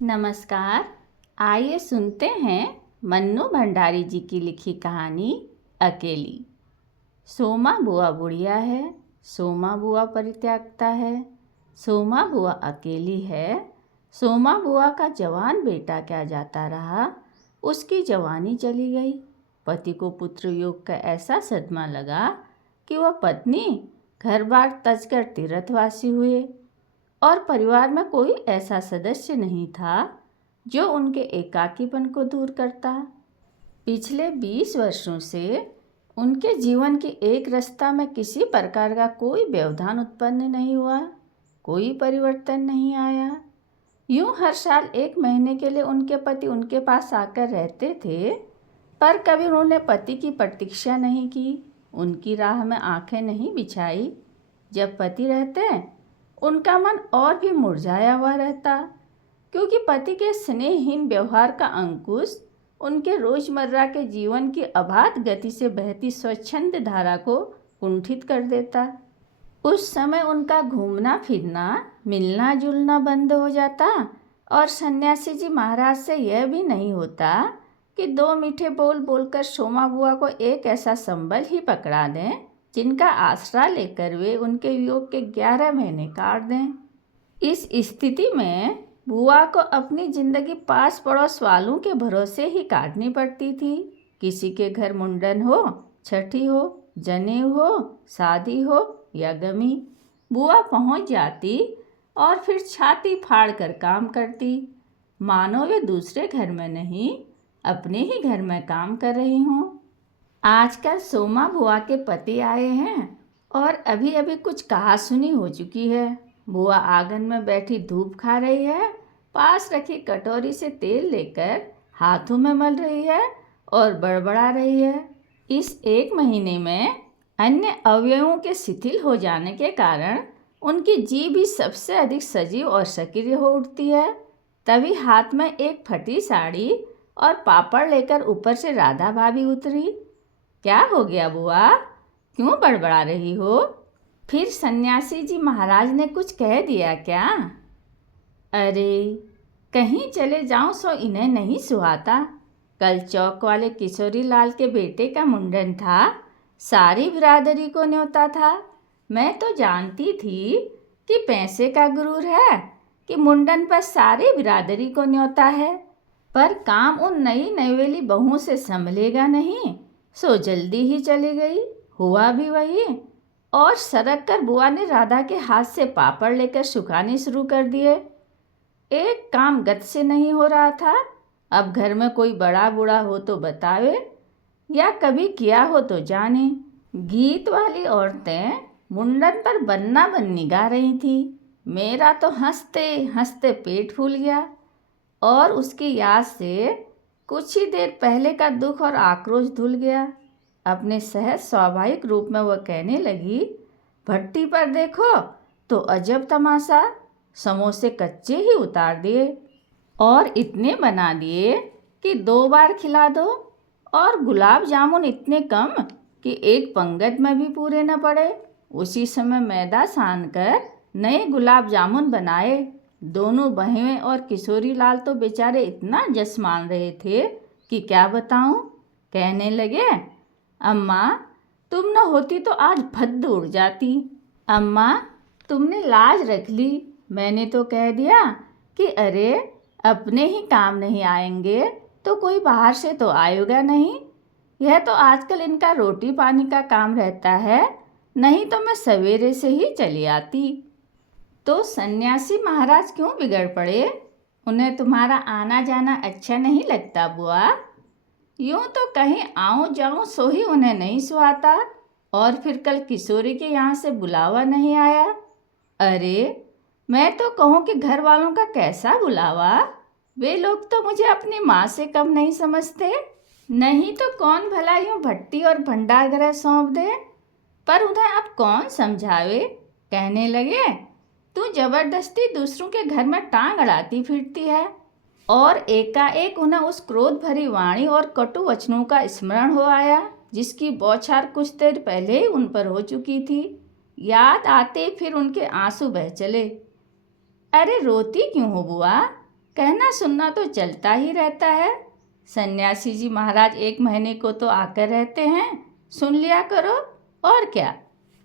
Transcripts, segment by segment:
नमस्कार। आइए सुनते हैं मन्नू भंडारी जी की लिखी कहानी अकेली। सोमा बुआ बुढ़िया है, सोमा बुआ परित्यक्ता है, सोमा बुआ अकेली है। सोमा बुआ का जवान बेटा क्या जाता रहा, उसकी जवानी चली गई। पति को पुत्र योग का ऐसा सदमा लगा कि वह पत्नी घर बार तज कर तीर्थवासी हुए और परिवार में कोई ऐसा सदस्य नहीं था जो उनके एकाकीपन को दूर करता। पिछले 20 वर्षों से उनके जीवन की एक रास्ता में किसी प्रकार का कोई व्यवधान उत्पन्न नहीं हुआ, कोई परिवर्तन नहीं आया। यूं हर साल 1 महीने के लिए उनके पति उनके पास आकर रहते थे, पर कभी उन्होंने पति की प्रतीक्षा नहीं की, उनकी राह में आंखें नहीं बिछाई। जब पति रहते उनका मन और भी मुरझाया हुआ रहता, क्योंकि पति के स्नेहहीन व्यवहार का अंकुश उनके रोजमर्रा के जीवन की अबाध गति से बहती स्वच्छंद धारा को कुंठित कर देता। उस समय उनका घूमना फिरना, मिलना जुलना बंद हो जाता और सन्यासी जी महाराज से यह भी नहीं होता कि 2 मीठे बोल बोलकर सोमा बुआ को एक ऐसा संबल ही पकड़ा दें जिनका आसरा लेकर वे उनके वियोग के 11 महीने काट दें। इस स्थिति में बुआ को अपनी जिंदगी पास पड़ोस वालों के भरोसे ही काटनी पड़ती थी। किसी के घर मुंडन हो, छठी हो, जनेऊ हो, शादी हो या गमी, बुआ पहुंच जाती और फिर छाती फाड़ कर काम करती, मानो वे दूसरे घर में नहीं अपने ही घर में काम कर रही हूँ। आजकल सोमा बुआ के पति आए हैं और अभी अभी कुछ कहा सुनी हो चुकी है। बुआ आंगन में बैठी धूप खा रही है, पास रखी कटोरी से तेल लेकर हाथों में मल रही है और बड़बड़ा रही है। इस 1 महीने में अन्य अवयवों के शिथिल हो जाने के कारण उनकी जीभ भी सबसे अधिक सजीव और सक्रिय हो उठती है। तभी हाथ में एक फटी साड़ी और पापड़ लेकर ऊपर से राधा भाभी उतरी। क्या हो गया बुआ, क्यों बड़बड़ा रही हो? फिर सन्यासी जी महाराज ने कुछ कह दिया क्या? अरे कहीं चले जाऊं सो इन्हें नहीं सुहाता। कल चौक वाले किशोरी लाल के बेटे का मुंडन था, सारी बिरादरी को न्योता था। मैं तो जानती थी कि पैसे का गुरूर है कि मुंडन पर सारी बिरादरी को न्योता है, पर काम उन नई नवेली बहुओं से संभलेगा नहीं, सो जल्दी ही चली गई। हुआ भी वही, और सरक कर बुआ ने राधा के हाथ से पापड़ लेकर सुखाने शुरू कर दिए। एक काम गत से नहीं हो रहा था। अब घर में कोई बड़ा बूढ़ा हो तो बतावे, या कभी किया हो तो जाने। गीत वाली औरतें मुंडन पर बन्ना बन्नी गा रही थी। मेरा तो हंसते हंसते पेट फूल गया और उसकी याद से कुछ ही देर पहले का दुख और आक्रोश धुल गया। अपने सहज स्वाभाविक रूप में वह कहने लगी, भट्टी पर देखो तो अजब तमाशा, समोसे कच्चे ही उतार दिए और इतने बना दिए कि 2 बार खिला दो, और गुलाब जामुन इतने कम कि एक पंगत में भी पूरे न पड़े। उसी समय मैदा सान कर नए गुलाब जामुन बनाए। दोनों बहनें और किशोरी लाल तो बेचारे इतना जस मान रहे थे कि क्या बताऊं। कहने लगे, अम्मा तुम न होती तो आज भद्द उड़ जाती। अम्मा तुमने लाज रख ली, मैंने तो कह दिया कि अरे अपने ही काम नहीं आएंगे तो कोई बाहर से तो आएगा नहीं। यह तो आजकल इनका रोटी पानी का काम रहता है, नहीं तो मैं सवेरे से ही चली आती। तो सन्यासी महाराज क्यों बिगड़ पड़े? उन्हें तुम्हारा आना जाना अच्छा नहीं लगता बुआ? यूं तो कहीं आऊं जाऊं सो ही उन्हें नहीं सुहाता, और फिर कल किशोरी के यहाँ से बुलावा नहीं आया। अरे मैं तो कहूँ कि घर वालों का कैसा बुलावा, वे लोग तो मुझे अपनी माँ से कम नहीं समझते। नहीं तो कौन भला यूं भट्टी और भंडार गृह सौंप दे, पर उन्हें अब कौन समझावे। कहने लगे, तू जबरदस्ती दूसरों के घर में टांग अड़ाती फिरती है। और एकाएक उन्हें उस क्रोध भरी वाणी और कटु वचनों का स्मरण हो आया जिसकी बौछार कुछ देर पहले ही उन पर हो चुकी थी। याद आते फिर उनके आंसू बह चले। अरे रोती क्यों हो बुआ, कहना सुनना तो चलता ही रहता है। सन्यासी जी महाराज 1 महीने को तो आकर रहते हैं, सुन लिया करो। और क्या,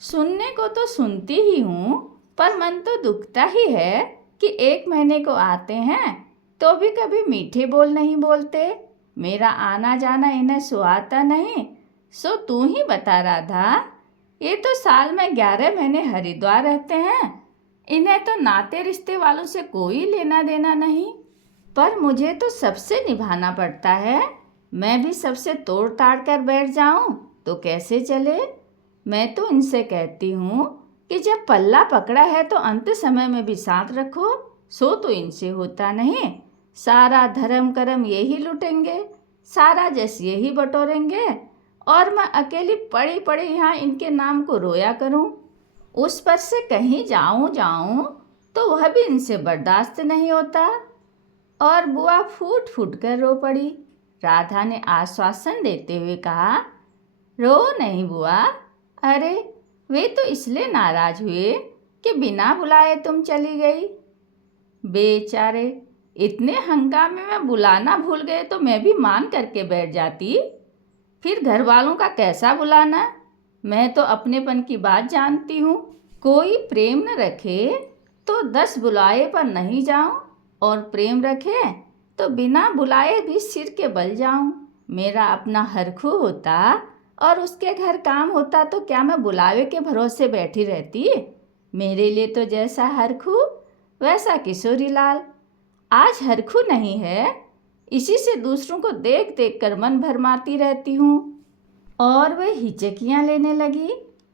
सुनने को तो सुनती ही हूँ, पर मन तो दुखता ही है कि 1 महीने को आते हैं तो भी कभी मीठे बोल नहीं बोलते। मेरा आना जाना इन्हें सुहाता नहीं। सो तू ही बता राधा, ये तो साल में 11 महीने हरिद्वार रहते हैं, इन्हें तो नाते रिश्ते वालों से कोई लेना देना नहीं, पर मुझे तो सबसे निभाना पड़ता है। मैं भी सबसे तोड़ ताड़ कर बैठ जाऊं तो कैसे चले। मैं तो इनसे कहती हूँ कि जब पल्ला पकड़ा है तो अंत समय में भी साथ रखो। सो तो इनसे होता नहीं। सारा धर्म कर्म यही लुटेंगे, सारा जस यही बटोरेंगे, और मैं अकेली पड़ी पड़ी यहाँ इनके नाम को रोया करूँ। उस पर से कहीं जाऊँ तो वह भी इनसे बर्दाश्त नहीं होता। और बुआ फूट फूट कर रो पड़ी। राधा ने आश्वासन देते हुए कहा, रो नहीं बुआ। अरे वे तो इसलिए नाराज हुए कि बिना बुलाए तुम चली गई। बेचारे, इतने हंगामे में बुलाना भूल गए तो मैं भी मान करके बैठ जाती। फिर घर वालों का कैसा बुलाना। मैं तो अपनेपन की बात जानती हूँ। कोई प्रेम न रखे तो 10 बुलाए पर नहीं जाऊँ, और प्रेम रखे तो बिना बुलाए भी सिर के बल जाऊँ। मेरा अपना हरखू होता और उसके घर काम होता तो क्या मैं बुलावे के भरोसे बैठी रहती। मेरे लिए तो जैसा हरखू वैसा किशोरी लाल। आज हरखू नहीं है, इसी से दूसरों को देख देख कर मन भरमाती रहती हूँ। और वह हिचकियाँ लेने लगी।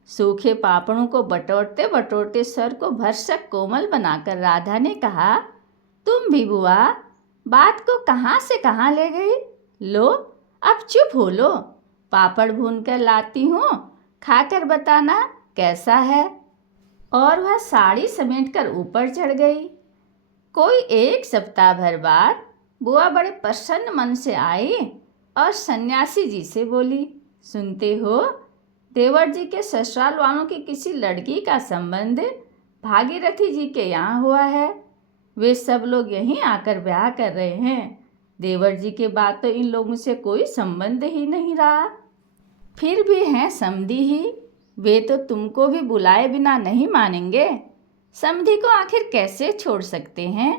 सूखे पापड़ों को बटोरते बटोरते सर को भरसक कोमल बनाकर राधा ने कहा, तुम भी बुआ बात को कहाँ से कहाँ ले गई। लो अब चुप हो लो, पापड़ भून कर लाती हूँ, खाकर बताना कैसा है। और वह साड़ी समेट कर ऊपर चढ़ गई। कोई 1 सप्ताह भर बाद बुआ बड़े प्रसन्न मन से आई और सन्यासी जी से बोली, सुनते हो, देवर जी के ससुराल वालों की किसी लड़की का संबंध भागीरथी जी के यहाँ हुआ है। वे सब लोग यहीं आकर ब्याह कर रहे हैं। देवर जी के बाद तो इन लोगों से कोई संबंध ही नहीं रहा। फिर भी हैं समधी ही, वे तो तुमको भी बुलाए बिना नहीं मानेंगे। समधी को आखिर कैसे छोड़ सकते हैं।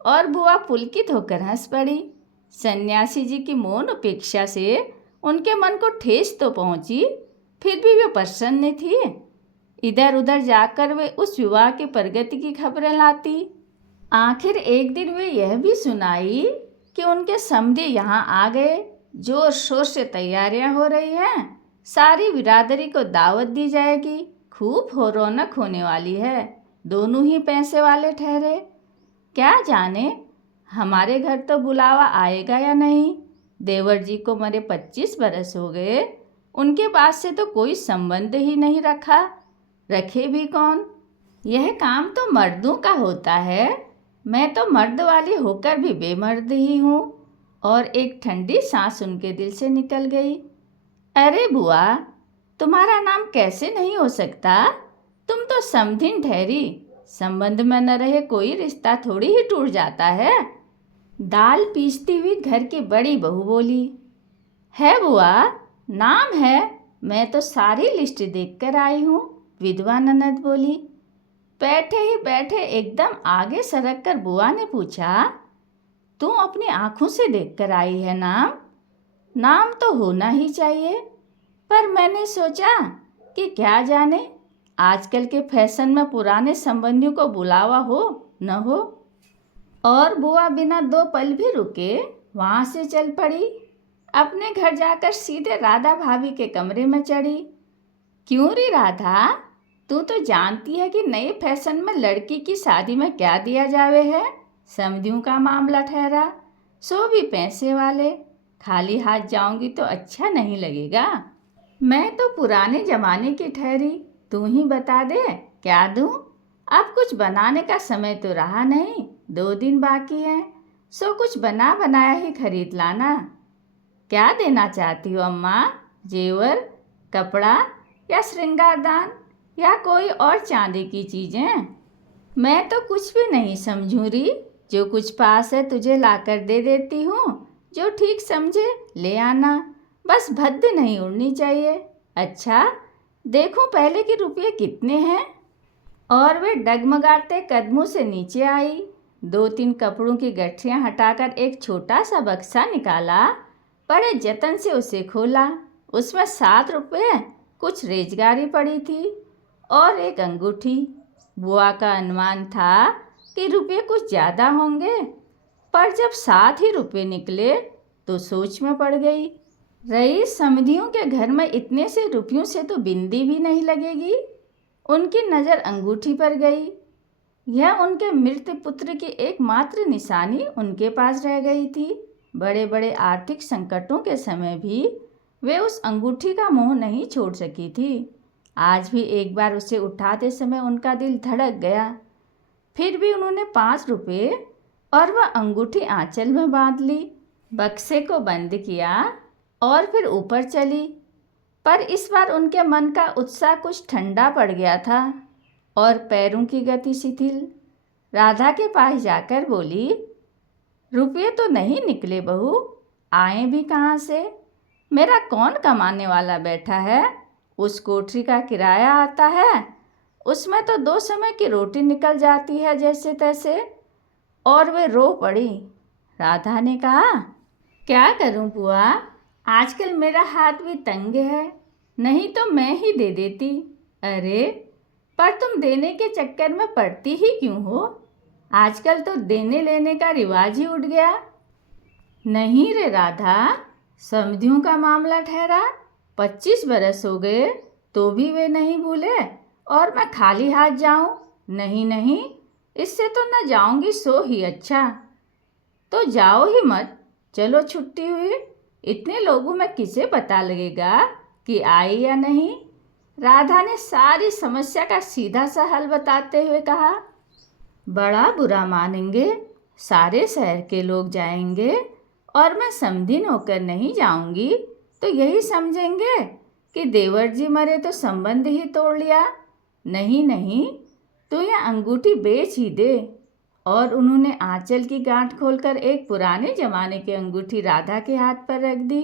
और बुआ पुलकित होकर हंस पड़ी। सन्यासी जी की मौन उपेक्षा से उनके मन को ठेस तो पहुंची, फिर भी वे प्रसन्न थी। इधर उधर जाकर वे उस विवाह की प्रगति की खबरें लाती। आखिर एक दिन वे यह भी सुनाई कि उनके समधी यहाँ आ गए। जोर शोर से तैयारियां हो रही हैं। सारी बिरादरी को दावत दी जाएगी। खूब हो रौनक होने वाली है। दोनों ही पैसे वाले ठहरे। क्या जाने हमारे घर तो बुलावा आएगा या नहीं। देवर जी को मरे 25 बरस हो गए। उनके पास से तो कोई संबंध ही नहीं रखा। रखे भी कौन। यह काम तो मर्दों का होता है। मैं तो मर्द वाली होकर भी बेमर्द ही हूँ। और एक ठंडी सांस उनके दिल से निकल गई। अरे बुआ, तुम्हारा नाम कैसे नहीं हो सकता। तुम तो समधिन ठहरी। संबंध में न रहे कोई रिश्ता थोड़ी ही टूट जाता है। दाल पीसती हुई घर की बड़ी बहू बोली। है बुआ, नाम है। मैं तो सारी लिस्ट देख कर आई हूँ, विधवा ननद बोली। बैठे ही बैठे एकदम आगे सरक कर बुआ ने पूछा, तू अपनी आंखों से देख कर आई है नाम। नाम तो होना ही चाहिए, पर मैंने सोचा कि क्या जाने आजकल के फैशन में पुराने संबंधियों को बुलावा हो न हो। और बुआ बिना 2 पल भी रुके वहाँ से चल पड़ी। अपने घर जाकर सीधे राधा भाभी के कमरे में चढ़ी। क्यों री राधा, तू तो जानती है कि नए फैशन में लड़की की शादी में क्या दिया जावे है। समधियों का मामला ठहरा, सो भी पैसे वाले। खाली हाथ जाऊंगी तो अच्छा नहीं लगेगा। मैं तो पुराने जमाने की ठहरी। तू ही बता दे क्या दूं। अब कुछ बनाने का समय तो रहा नहीं, 2 दिन बाकी हैं। सो कुछ बना बनाया ही खरीद लाना। क्या देना चाहती हो अम्मा, जेवर, कपड़ा या श्रृंगारदान या कोई और चांदी की चीज़ें। मैं तो कुछ भी नहीं समझूं री। जो कुछ पास है तुझे लाकर दे देती हूँ, जो ठीक समझे ले आना, बस भद्द नहीं उड़नी चाहिए। अच्छा, देखूं पहले कि रुपये कितने हैं। और वे डगमगाते कदमों से नीचे आई, 2-3 कपड़ों की गठरियाँ हटाकर एक छोटा सा बक्सा निकाला, बड़े जतन से उसे खोला। उसमें 7 रुपये, कुछ रेजगारी पड़ी थी और एक अंगूठी। बुआ का अनुमान था कि रुपये कुछ ज़्यादा होंगे, पर जब 7 ही रुपये निकले तो सोच में पड़ गई। रईस समधियों के घर में इतने से रुपयों से तो बिंदी भी नहीं लगेगी। उनकी नज़र अंगूठी पर गई। यह उनके मृत पुत्र की एकमात्र निशानी उनके पास रह गई थी। बड़े बड़े आर्थिक संकटों के समय भी वे उस अंगूठी का मोह नहीं छोड़ सकी थी। आज भी एक बार उसे उठाते समय उनका दिल धड़क गया। फिर भी उन्होंने 5 रुपये और वह अंगूठी आंचल में बांध ली, बक्से को बंद किया और फिर ऊपर चली। पर इस बार उनके मन का उत्साह कुछ ठंडा पड़ गया था और पैरों की गति शिथिल। राधा के पास जाकर बोली, रुपये तो नहीं निकले बहू, आए भी कहाँ से? मेरा कौन कमाने वाला बैठा है? उस कोठरी का किराया आता है, उसमें तो 2 समय की रोटी निकल जाती है जैसे तैसे। और वे रो पड़ी। राधा ने कहा, क्या करूं बुआ, आजकल मेरा हाथ भी तंग है, नहीं तो मैं ही दे देती। अरे, पर तुम देने के चक्कर में पड़ती ही क्यों हो? आजकल तो देने लेने का रिवाज ही उठ गया। नहीं रे राधा, समधियों का मामला ठहरा, 25 बरस हो गए तो भी वे नहीं भूले और मैं खाली हाथ जाऊं? नहीं नहीं, इससे तो न जाऊंगी सो ही अच्छा। तो जाओ ही मत, चलो छुट्टी हुई, इतने लोगों में किसे पता लगेगा कि आई या नहीं। राधा ने सारी समस्या का सीधा सा हल बताते हुए कहा, बड़ा बुरा मानेंगे, सारे शहर के लोग जाएंगे और मैं समधिन होकर नहीं जाऊंगी तो यही समझेंगे कि देवर जी मरे तो संबंध ही तोड़ लिया। नहीं नहीं, तू यह अंगूठी बेच ही दे। और उन्होंने आंचल की गांठ खोलकर एक पुराने जमाने की अंगूठी राधा के हाथ पर रख दी।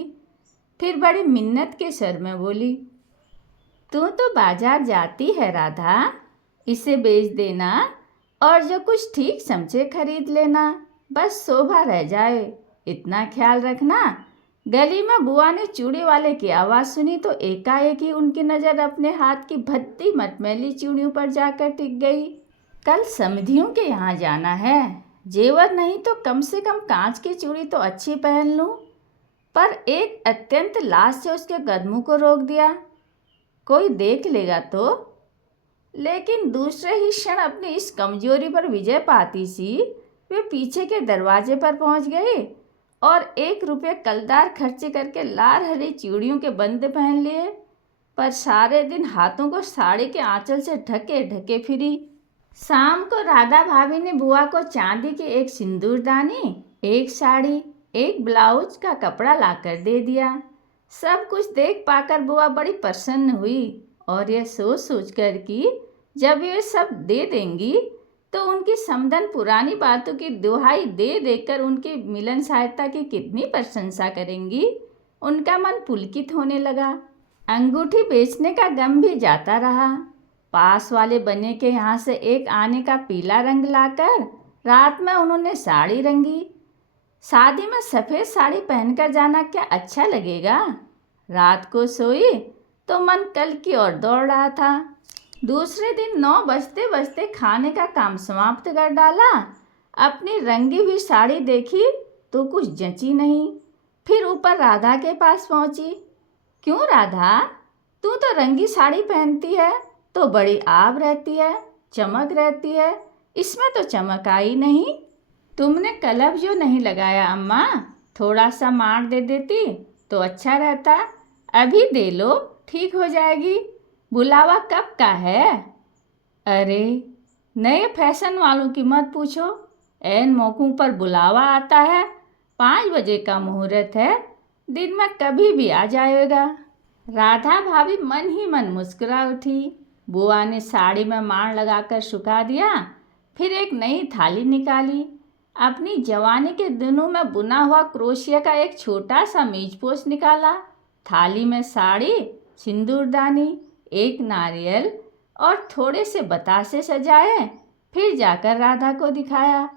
फिर बड़ी मिन्नत के स्वर में बोली, तू तो बाजार जाती है राधा, इसे बेच देना और जो कुछ ठीक समझे खरीद लेना, बस शोभा रह जाए, इतना ख्याल रखना। गली में बुआ ने चूड़ी वाले की आवाज़ सुनी तो एकाएक ही उनकी नज़र अपने हाथ की भद्दी मटमैली चूड़ियों पर जाकर टिक गई। कल समधियों के यहाँ जाना है, जेवर नहीं तो कम से कम कांच की चूड़ी तो अच्छी पहन लूँ। पर एक अत्यंत लाज से उसके कदमों को रोक दिया, कोई देख लेगा तो। लेकिन दूसरे ही क्षण अपनी इस कमजोरी पर विजय पाती सी वे पीछे के दरवाजे पर पहुंच गए और 1 रुपये कलदार खर्चे करके लाल हरी चूड़ियों के बंद पहन लिए। पर सारे दिन हाथों को साड़ी के आंचल से ढके ढके फिरी। शाम को राधा भाभी ने बुआ को चांदी की एक सिंदूरदानी, एक साड़ी, एक ब्लाउज का कपड़ा लाकर दे दिया। सब कुछ देख पाकर बुआ बड़ी प्रसन्न हुई और यह सोच सोच कर कि जब ये सब दे देंगी तो उनकी समधन पुरानी बातों की दुहाई दे देकर उनकी मिलन सहायता की कितनी प्रशंसा करेंगी, उनका मन पुलकित होने लगा। अंगूठी बेचने का गम भी जाता रहा। पास वाले बने के यहाँ से एक आने का पीला रंग लाकर रात में उन्होंने साड़ी रंगी। शादी में सफ़ेद साड़ी पहनकर जाना क्या अच्छा लगेगा? रात को सोई तो मन कल की ओर दौड़ रहा था। दूसरे दिन 9 बजते बजते खाने का काम समाप्त कर डाला। अपनी रंगी हुई साड़ी देखी तो कुछ जची नहीं। फिर ऊपर राधा के पास पहुंची। क्यों राधा, तू तो रंगी साड़ी पहनती है तो बड़ी आब रहती है, चमक रहती है, इसमें तो चमक आई नहीं। तुमने कलब जो नहीं लगाया अम्मा, थोड़ा सा मार दे देती तो अच्छा रहता। अभी दे लो, ठीक हो जाएगी। बुलावा कब का है? अरे, नए फैशन वालों की मत पूछो, ऐन मौकों पर बुलावा आता है। 5 बजे का मुहूर्त है, दिन में कभी भी आ जाएगा। राधा भाभी मन ही मन मुस्कुरा उठी। बुआ ने साड़ी में मार लगाकर सुखा दिया, फिर एक नई थाली निकाली। अपनी जवानी के दिनों में बुना हुआ क्रोशिया का एक छोटा सा मेजपोश निकाला। थाली में साड़ी, सिंदूरदानी, एक नारियल और थोड़े से बतासे सजाए। फिर जाकर राधा को दिखाया।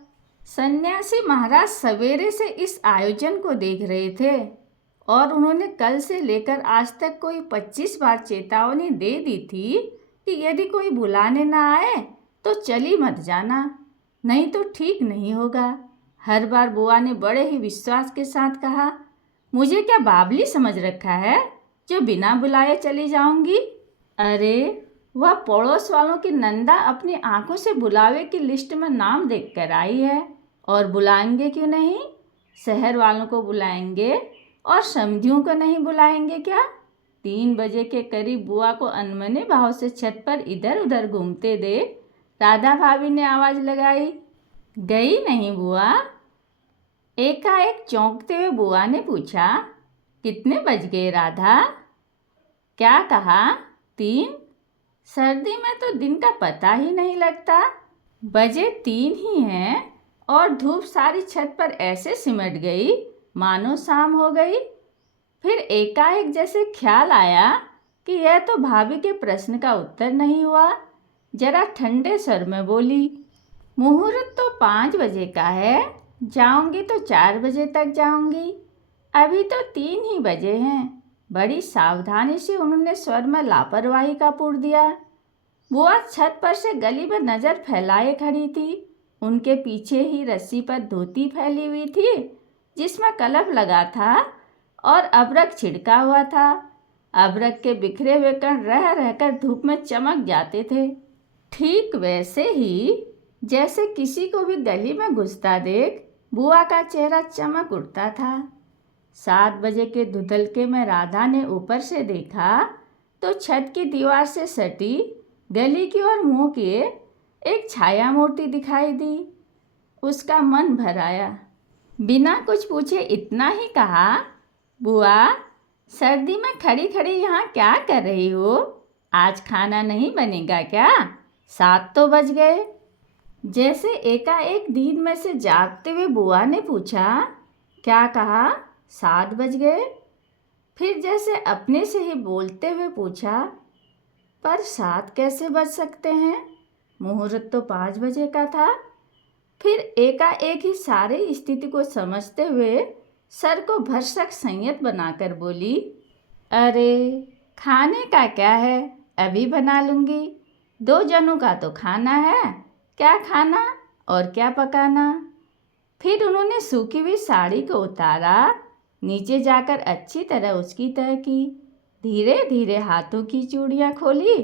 सन्यासी महाराज सवेरे से इस आयोजन को देख रहे थे और उन्होंने कल से लेकर आज तक कोई 25 बार चेतावनी दे दी थी कि यदि कोई बुलाने ना आए तो चली मत जाना, नहीं तो ठीक नहीं होगा। हर बार बुआ ने बड़े ही विश्वास के साथ कहा, मुझे क्या बावली समझ रखा है जो बिना बुलाए चली जाऊंगी? अरे वह पड़ोस वालों की नंदा अपनी आंखों से बुलावे की लिस्ट में नाम देख कर आई है, और बुलाएंगे क्यों नहीं? शहर वालों को बुलाएंगे और समधियों को नहीं बुलाएंगे क्या? 3 बजे के करीब बुआ को अनमने भाव से छत पर इधर उधर घूमते देख राधा भाभी ने आवाज़ लगाई, गई नहीं बुआ? एकाएक चौंकते हुए बुआ ने पूछा, कितने बज गए राधा? क्या कहा? 3? सर्दी में तो दिन का पता ही नहीं लगता। बजे 3 ही हैं और धूप सारी छत पर ऐसे सिमट गई मानो शाम हो गई। फिर एकाएक जैसे ख्याल आया कि यह तो भाभी के प्रश्न का उत्तर नहीं हुआ। जरा ठंडे स्वर में बोली, मुहूर्त तो 5 बजे का है, जाऊंगी तो 4 बजे तक जाऊंगी, अभी तो 3 ही बजे हैं। बड़ी सावधानी से उन्होंने स्वर में लापरवाही का पूर दिया। बुआ छत पर से गली में नज़र फैलाए खड़ी थी। उनके पीछे ही रस्सी पर धोती फैली हुई थी जिसमें कलफ लगा था और अबरक छिड़का हुआ था। अबरक के बिखरे हुए कण रह रहकर धूप में चमक जाते थे। ठीक वैसे ही जैसे किसी को भी गली में घुसता देख बुआ का चेहरा चमक उठता था। 7 बजे के धुंधलके में राधा ने ऊपर से देखा तो छत की दीवार से सटी गली की ओर मुंह किए एक छाया मूर्ति दिखाई दी। उसका मन भर आया। बिना कुछ पूछे इतना ही कहा, बुआ सर्दी में खड़ी खड़ी यहाँ क्या कर रही हो? आज खाना नहीं बनेगा क्या? 7 तो बज गए। जैसे एकाएक नींद में से जागते हुए बुआ ने पूछा, क्या कहा? 7 बज गए। फिर जैसे अपने से ही बोलते हुए पूछा, पर 7 कैसे बज सकते हैं? मुहूर्त तो 5 बजे का था। फिर एकाएक ही सारी स्थिति को समझते हुए सर को भरसक संयत बनाकर बोली, अरे खाने का क्या है, अभी बना लूँगी। 2 जनों का तो खाना है, क्या खाना और क्या पकाना। फिर उन्होंने सूखी हुई साड़ी को उतारा, नीचे जाकर अच्छी तरह उसकी तह की, धीरे धीरे हाथों की चूड़ियाँ खोली,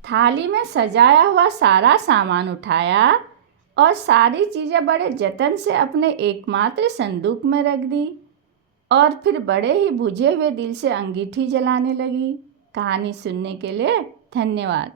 थाली में सजाया हुआ सारा सामान उठाया और सारी चीज़ें बड़े जतन से अपने एकमात्र संदूक में रख दी और फिर बड़े ही बुझे हुए दिल से अंगीठी जलाने लगी। कहानी सुनने के लिए धन्यवाद।